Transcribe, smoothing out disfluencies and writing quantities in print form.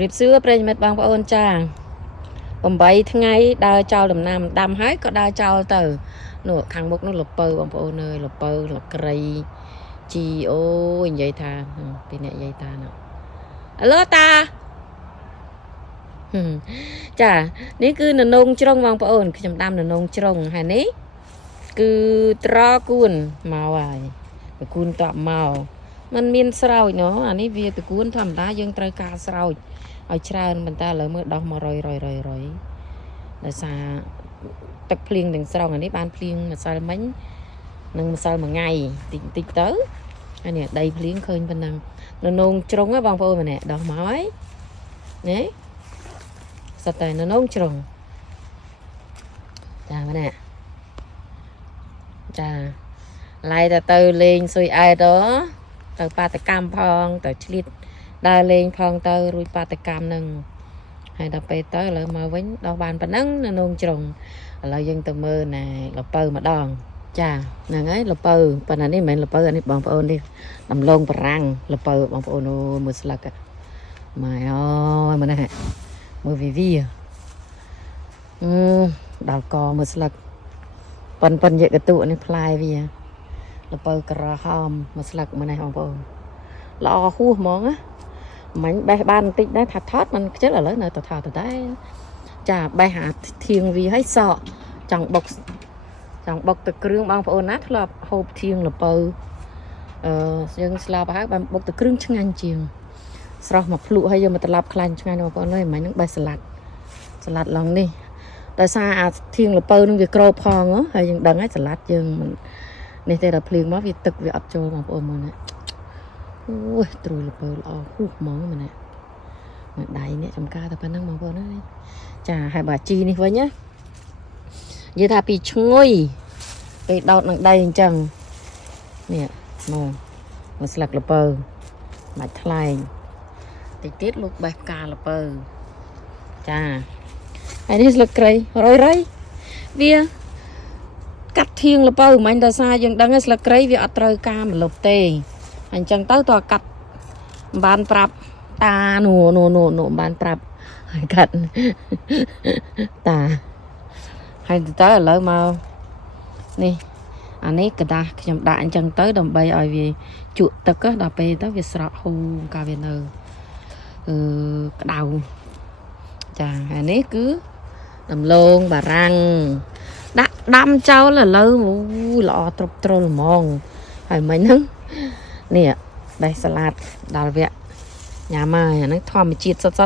រៀបសួរប្រិយមិត្តបងប្អូនចា8ថ្ងៃដើរចោលដំណាំដាំហើយក៏ដើរចោលទៅនោះខាងមុខនោះលពៅបងប្អូនអើយលពៅលក្រីជីអូយនិយាយថាពីអ្នកនិយាយតាណ៎អឡូតាចានេះគឺននងជ្រុងបងប្អូនខ្ញុំដាំននងជ្រុងហើយនេះគឺត្រគួនមកហើយប្រគួនតបមកมันមានស្រោចណោះអានេះវាប្រគួនធម្មតាយើងត្រូវការស្រោចឲ្យច្រើនប៉ុន្តែឥឡូវមើលដោះមករយដោយសារទឹកភ្លៀងទាំងស្រុងអានេះបានភ្លៀងម្សិលមិញនិងម្សិលមួយថ្ងៃតិចតិចទៅហើយនេះដីភ្លៀងឃើញប៉ុណ្ណឹងននងជ្រុងហ៎បងប្អូនម្នាក់ដោះមកហើយនេះសិតតែននងជ្រុងចាម្នាក់ចាឡាយទៅលេងសុយអែតទៅបាតកម្មផងទៅឆ្លៀតដើរលេងផងទៅរួចបាតកម្មនឹងហើយដល់ពេលទៅឥឡូវមកវិញដល់បានប៉ុណ្ណឹងនៅនងជ្រុងឥឡូវយើងទៅមើលណែលពៅម្ដងចាហ្នឹងហើយលពៅប៉ុន្តែនេះមិនមែនលពៅអានេះបងប្អូននេះដំឡូងបារាំងលពៅបងប្អូនអូមើលស្លឹកម៉ែអូយមើលនេះមើលវីដល់កមើលស្លឹកប៉ុនយកកតុនេះផ្លែវាលពៅក្រហមមួយស្លឹកមើលនេះបងប្អូនល្អហួសហ្មងណាមិញបេះបានបន្តិចដែរថាថតมันខ្ជិលឥឡូវនៅតែថតតែចាបេះអាធៀងវាឲ្យសក់ចង់បុកទឹកគ្រឿងបងប្អូនណាធ្លាប់ហូបធៀងលពៅយើងស្លាប់ហើយបានបុកទឹកគ្រឿងឆ្ងាញ់ជាងស្រស់មកភ្លក់ហើយយកមកត្រឡប់ខ្លាញ់ឆ្ងាញ់បងប្អូនអើយមិញហ្នឹងបេះសាឡាត់ឡងនេះដោយសារអាធៀងលពៅនឹងវាក្របផងហើយយើងដឹងហើយសាឡាត់យើងមិននេះទេដល់ភ្លៀងមកវាទឹកវាអត់ចូលបងប្អូនមើលណាអូយត្រួយលពៅល្អហួសហ្មងមែនទេមកដៃនេះចំការតែប៉ុណ្្នឹងបងប្អូនអើយចាហើយបើជីនេះវិញណានិយាយថាពីឈ្ងុយពេលដោតនឹងដីអញ្ចឹងនេះមកស្លឹកលពៅបាច់ថ្លែងតិចទៀតលោកបេះផ្កាលពៅចាហើយនេះស្លឹកគ្រៃរយវាកាត់ធៀងលពៅមិនដោយសារយើងដឹងស្លឹកគ្រៃវាអត់ត្រូវការម្លប់ទេអញ្ចឹងទៅតើកាត់បានប្រាប់តានោះបានប្រាប់ហើយកាត់តាហើយទៅឥឡូវមកនេះអានេះกระดาษខ្ញុំដាក់អញ្ចឹងទៅដើម្បីឲ្យវាជក់ទឹកដល់ពេលទៅវាស្រក់ហូរកាលវានៅក្តៅចាហើយនេះគឺដំឡូងបារាំងដាក់ដាំចោលឥឡូវអូល្អត្រុបត្រុលហ្មងហើយមិញហ្នឹងនេះបេះសាឡាត់ដល់វគ្គញ៉ាំហើយអាហ្នឹងធម្មជាតិសុទ្ធ